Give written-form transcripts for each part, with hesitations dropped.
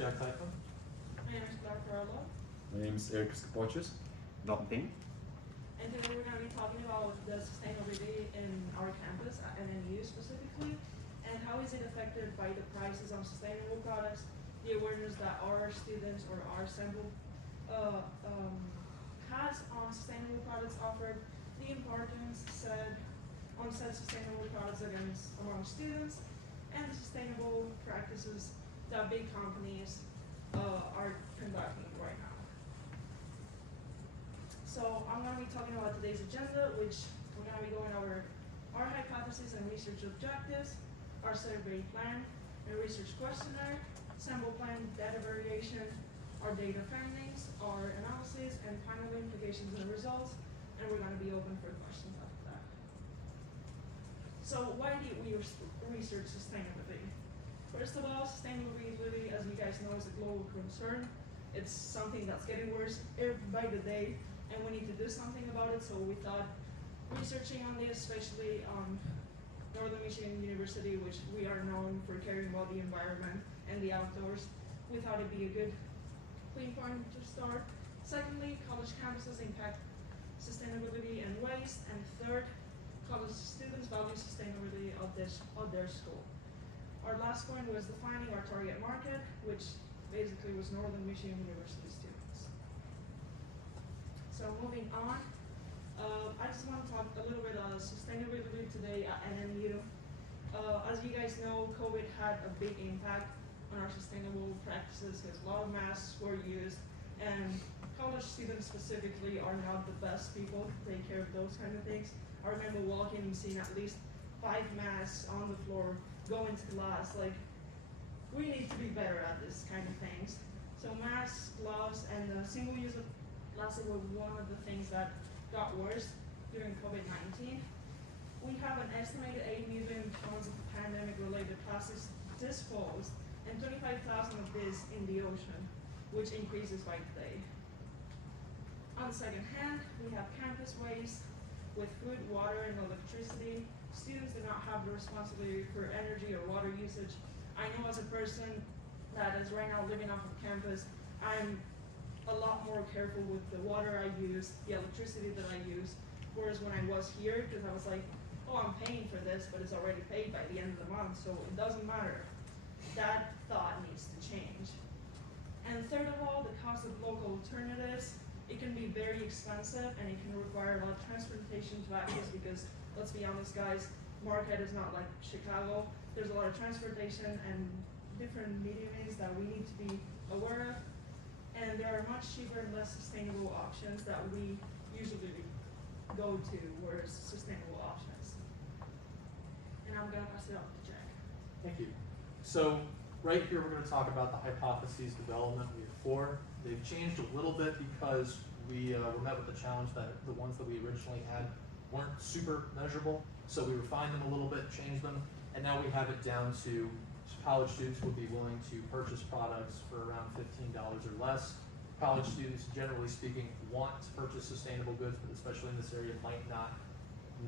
Jack Typhon. My name is Clark Carlo, My name is Eric Escapoches. Dalton Payne. and today we're going to be talking about the sustainability in our campus at NNU specifically, and how is it affected by the prices on sustainable products, the awareness that our students or our sample has on sustainable products offered, the importance on said sustainable products among students, and the sustainable practices that big companies are conducting right now. So I'm going to be talking about today's agenda, which we're going to be going over our hypotheses and research objectives, our survey plan and research questionnaire, sample plan data variation, our data findings, our analysis, and final implications and results, and we're going to be open for questions after that. So why did we research sustainability? First of all, sustainability, as you guys know, is a global concern. It's something that's getting worse by the day, and we need to do something about it. So we thought researching on this, especially on Northern Michigan University, which we are known for caring about the environment and the outdoors, we thought it'd be a good clean point to start. Secondly, college campuses impact sustainability and waste. And third, college students value sustainability of their school. Our last point was defining our target market, which basically was Northern Michigan University students. So moving on, I just want to talk a little bit on sustainability today at NNU. As you guys know, COVID had a big impact on our sustainable practices because a lot of masks were used, and college students specifically are not the best people to take care of those kind of things. I remember walking and seeing at least 5 masks on the floor go into class. Like, we need to be better at this kind of things. So masks, gloves, and single-use plastic were one of the things that got worse during COVID-19. We have an estimated 8 million tons of pandemic-related plastics disposed, and 25,000 of this in the ocean, which increases by the day. On the second hand, we have campus waste with food, water, and electricity. Students do not have the responsibility for energy or water usage. I know as a person that is right now living off of campus, I'm a lot more careful with the water I use, the electricity that I use, whereas when I was here, because I was like, oh, I'm paying for this, but it's already paid by the end of the month, so it doesn't matter. That thought needs to change. And third of all, the cost of local alternatives. It can be very expensive, and it can require a lot of transportation to access because, let's be honest guys, Marquette is not like Chicago. There's a lot of transportation and different mediums that we need to be aware of. And there are much cheaper and less sustainable options that we usually go to, whereas sustainable options. And I'm gonna pass it off to Jack. Thank you. So right here, we're going to talk about the hypotheses development. We have 4. They've changed a little bit because we were met with the challenge that the ones that we originally had weren't super measurable. So we refined them a little bit, changed them, and now we have it down to college students would be willing to purchase products for around $15 or less. College students, generally speaking, want to purchase sustainable goods, but especially in this area, might not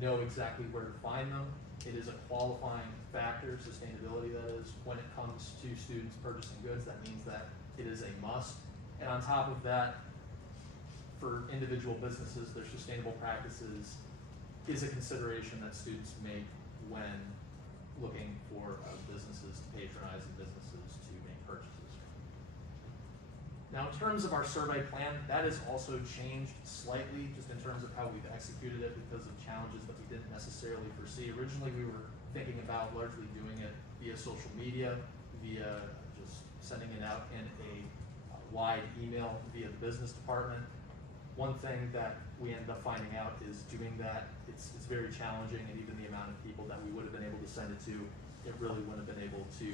know exactly where to find them. It is a qualifying factor, sustainability that is, when it comes to students purchasing goods. That means that it is a must. And on top of that, for individual businesses, their sustainable practices is a consideration that students make when looking for businesses to patronize and businesses to make purchases. Now, in terms of our survey plan, that has also changed slightly just in terms of how we've executed it because of challenges that we didn't necessarily foresee. Originally, we were thinking about largely doing it via social media, via just sending it out in a wide email via the business department. One thing that we ended up finding out is doing that, it's very challenging, and even the amount of people that we would have been able to send it to, it really wouldn't have been able to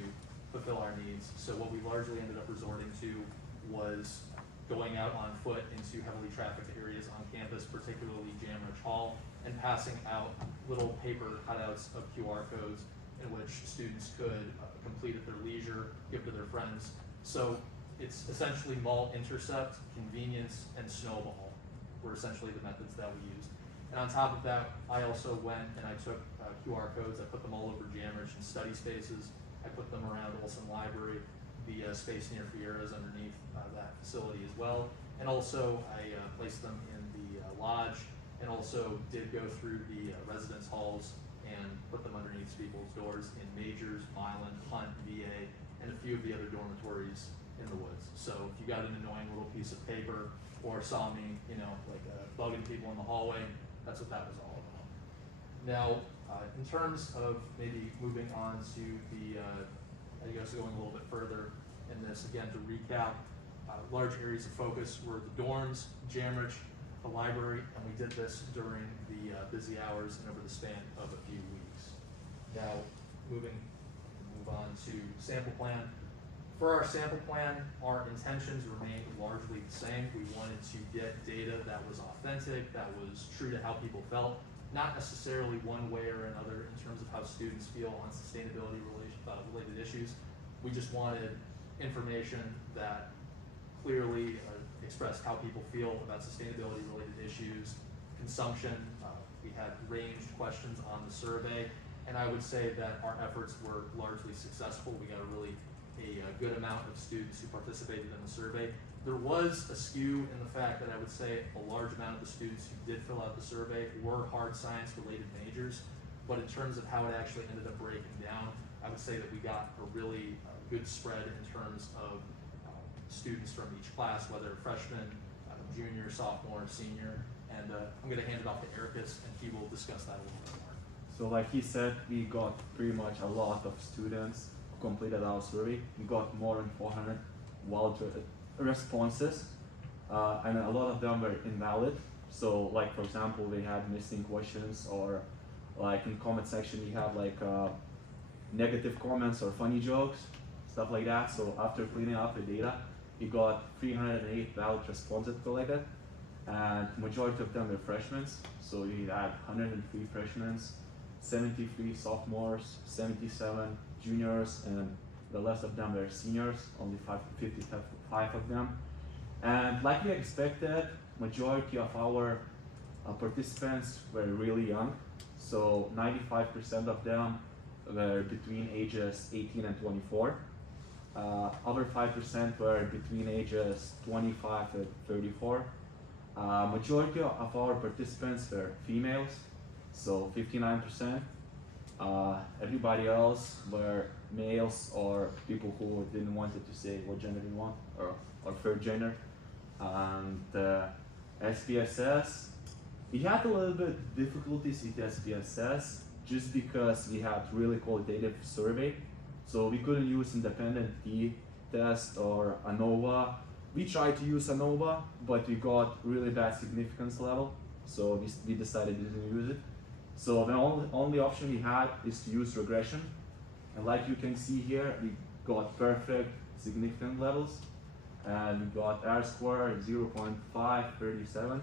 fulfill our needs. So what we largely ended up resorting to was going out on foot into heavily trafficked areas on campus, particularly Jamrich Hall, and passing out little paper cutouts of QR codes in which students could complete at their leisure, give to their friends. So it's essentially mall intercept, convenience, and snowball were essentially the methods that we used. And on top of that, I also went and I took QR codes, I put them all over Jamrich and study spaces, I put them around Olson Library. the space near Fiera's underneath that facility as well. And also, I placed them in the lodge, and also did go through the residence halls and put them underneath people's doors in Majors, Milan, Hunt, VA, and a few of the other dormitories in the woods. So if you got an annoying little piece of paper or saw me, like bugging people in the hallway, that's what that was all about. Now, in terms of maybe moving on to the, I guess going a little bit further in this, again, to recap, large areas of focus were the dorms, Jamrich, the library, and we did this during the busy hours and over the span of a few weeks. Now, move on to sample plan. For our sample plan, our intentions remained largely the same. We wanted to get data that was authentic, that was true to how people felt, not necessarily one way or another in terms of how students feel on sustainability related issues. We just wanted information that clearly expressed how people feel about sustainability related issues, consumption. We had ranged questions on the survey, and I would say that our efforts were largely successful. We got a good amount of students who participated in the survey. There was a skew in the fact that I would say a large amount of the students who did fill out the survey were hard science related majors, but in terms of how it actually ended up breaking down, I would say that we got a really good spread in terms of students from each class, whether freshman, junior, sophomore, senior, and I'm going to hand it off to Ericus, and he will discuss that a little bit more. So like he said, we got pretty much a lot of students who completed our survey. We got more than 400 valid responses, and a lot of them were invalid. So like for example, they had missing questions, or like in comment section we have like negative comments or funny jokes, stuff like that. So after cleaning up the data, we got 308 valid responses collected, and majority of them were freshmen. So we had 103 freshmen, 73 sophomores, 77 juniors, and the rest of them were seniors, only 55 of them. And like we expected, majority of our participants were really young. So 95% of them were between ages 18 and 24. Other 5% were between ages 25 and 34. Majority of our participants were females, so 59%. Everybody else were males or people who didn't want to say what gender they want, or third gender. And SPSS, we had a little bit difficulties with SPSS just because we had really qualitative survey. So we couldn't use independent t-test or ANOVA. We tried to use ANOVA, but we got really bad significance level, so we decided to use it. So the only option we had is to use regression. And like you can see here, we got perfect significant levels, and we got R-square 0.537.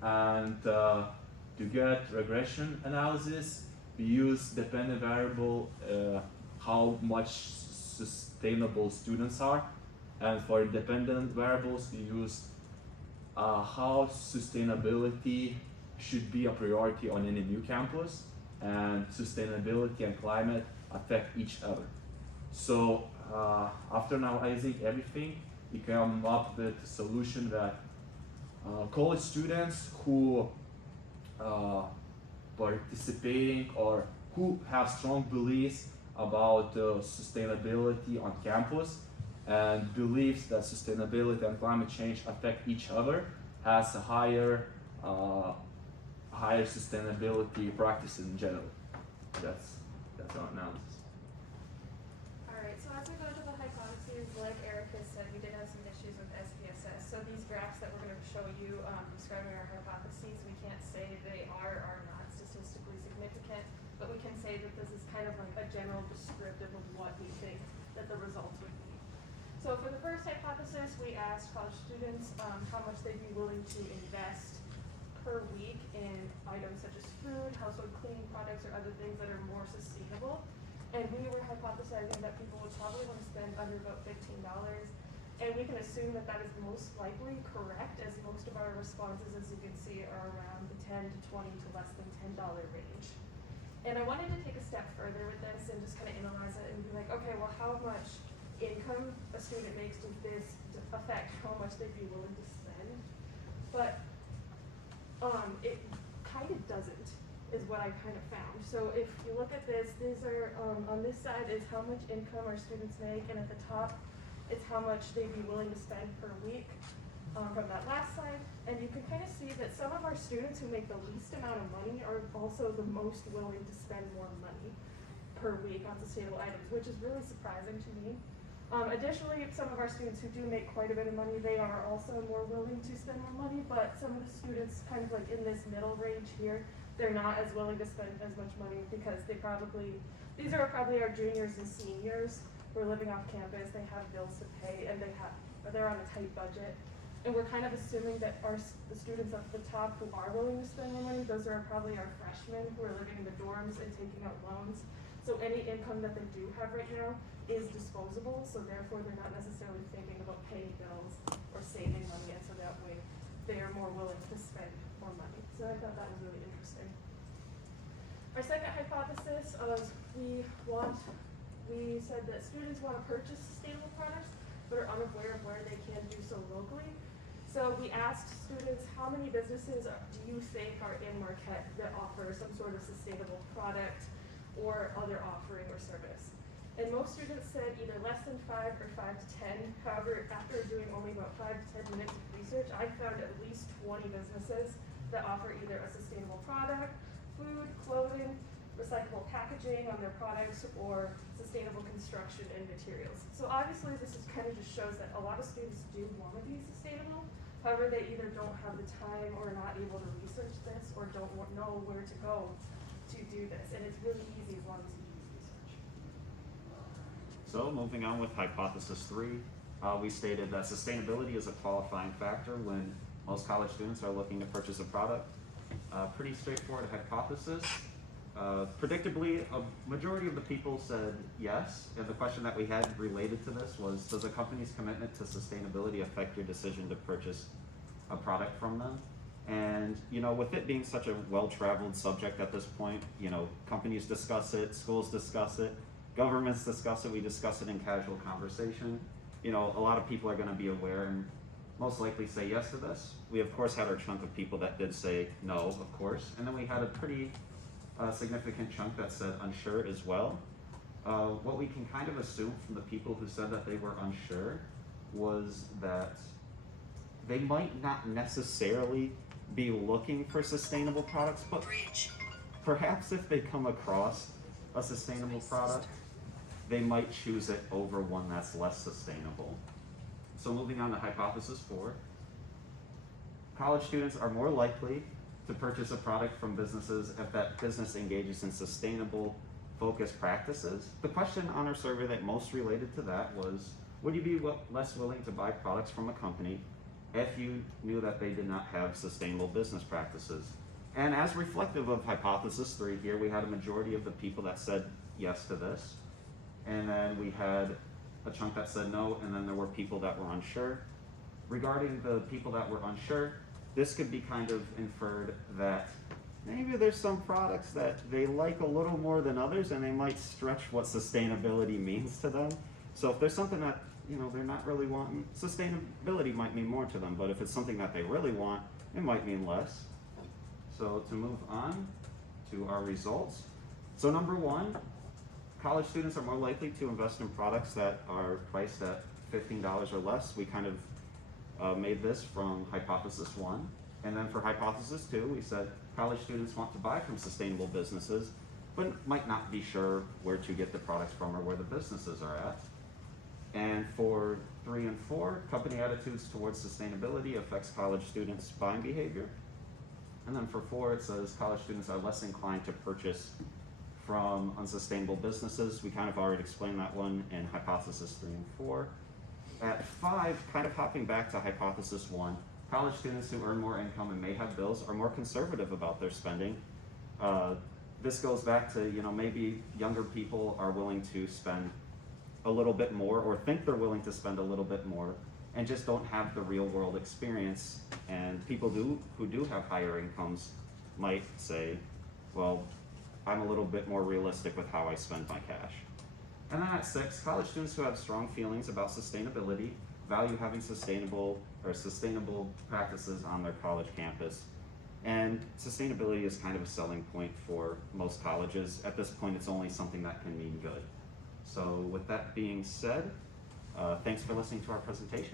And to get regression analysis, we use dependent variable how much sustainable students are. And for dependent variables, we use how sustainability should be a priority on any new campus, and sustainability and climate affect each other. So after analyzing everything, we came up with a solution that college students who participating or who have strong beliefs about sustainability on campus and believes that sustainability and climate change affect each other has a higher sustainability practice in general. That's our analysis. Alright, so as we go to the hypotheses, like Eric has said, we did have some issues with SPSS. So these graphs that we're going to show you describing our hypotheses, we can't say they are or are not statistically significant, but we can say that this is kind of like a general descriptive of what we think that the results would be. So for the first hypothesis, we asked college students how much they'd be willing to invest per week in items such as food, household cleaning products, or other things that are more sustainable. And we were hypothesizing that people would probably want to spend under about $15. And we can assume that that is most likely correct, as most of our responses, as you can see, are around the 10 to 20 to less than $10 range. And I wanted to take a step further with this and just kind of analyze it and be like, okay, well, how much income a student makes, does this affect how much they'd be willing to spend? But it kind of doesn't, is what I kind of found. So if you look at this, these are, on this side is how much income our students make, and at the top, it's how much they'd be willing to spend per week, from that last slide. And you can kind of see that some of our students who make the least amount of money are also the most willing to spend more money per week on sustainable items, which is really surprising to me. Additionally, some of our students who do make quite a bit of money, they are also more willing to spend more money, but some of the students kind of like in this middle range here, they're not as willing to spend as much money because these are probably our juniors and seniors who are living off campus, they have bills to pay, and they're on a tight budget. And we're kind of assuming that the students up at the top who are willing to spend more money, those are probably our freshmen who are living in the dorms and taking out loans. So any income that they do have right now is disposable, so therefore they're not necessarily thinking about paying bills or saving money, and so that way they are more willing to spend more money. So I thought that was really interesting. Our second hypothesis was we said that students want to purchase sustainable products but are unaware of where they can do so locally. So we asked students, how many businesses do you think are in Marquette that offer some sort of sustainable product or other offering or service? And most students said either less than 5 or 5 to 10. However, after doing only about 5 to 10 minutes of research, I found at least 20 businesses that offer either a sustainable product, food, clothing, recyclable packaging on their products, or sustainable construction and materials. So obviously this is kind of just shows that a lot of students do want to be sustainable. However, they either don't have the time or are not able to research this or don't know where to go to do this. And it's really easy as long as you do research. So moving on with hypothesis 3, we stated that sustainability is a qualifying factor when most college students are looking to purchase a product. Pretty straightforward hypothesis. Predictably, a majority of the people said yes, and the question that we had related to this was, does a company's commitment to sustainability affect your decision to purchase a product from them? And, you know, with it being such a well-traveled subject at this point, you know, companies discuss it, schools discuss it, governments discuss it, we discuss it in casual conversation. You know, a lot of people are going to be aware and most likely say yes to this. We, of course, had our chunk of people that did say no, of course, and then we had a pretty significant chunk that said unsure as well. What we can kind of assume from the people who said that they were unsure was that they might not necessarily be looking for sustainable products, but perhaps if they come across a sustainable product, they might choose it over one that's less sustainable. So moving on to hypothesis 4, college students are more likely to purchase a product from businesses if that business engages in sustainable focused practices. The question on our survey that most related to that was, would you be less willing to buy products from a company if you knew that they did not have sustainable business practices? And as reflective of hypothesis 3 here, we had a majority of the people that said yes to this. And then we had a chunk that said no, and then there were people that were unsure. Regarding the people that were unsure, this could be kind of inferred that maybe there's some products that they like a little more than others, and they might stretch what sustainability means to them. So if there's something that, you know, they're not really wanting, sustainability might mean more to them, but if it's something that they really want, it might mean less. So to move on to our results. So number 1, college students are more likely to invest in products that are priced at $15 or less. We kind of made this from hypothesis 1. And then for hypothesis 2, we said college students want to buy from sustainable businesses, but might not be sure where to get the products from or where the businesses are at. And for 3 and 4, company attitudes towards sustainability affects college students' buying behavior. And then for 4, it says college students are less inclined to purchase from unsustainable businesses. We kind of already explained that one in hypothesis 3 and 4. At 5, kind of hopping back to hypothesis 1, college students who earn more income and may have bills are more conservative about their spending. This goes back to, you know, maybe younger people are willing to spend a little bit more or think they're willing to spend a little bit more and just don't have the real world experience. And people who do have higher incomes might say, well, I'm a little bit more realistic with how I spend my cash. And then at 6, college students who have strong feelings about sustainability value having sustainable practices on their college campus. And sustainability is kind of a selling point for most colleges. At this point, it's only something that can mean good. So with that being said, thanks for listening to our presentation.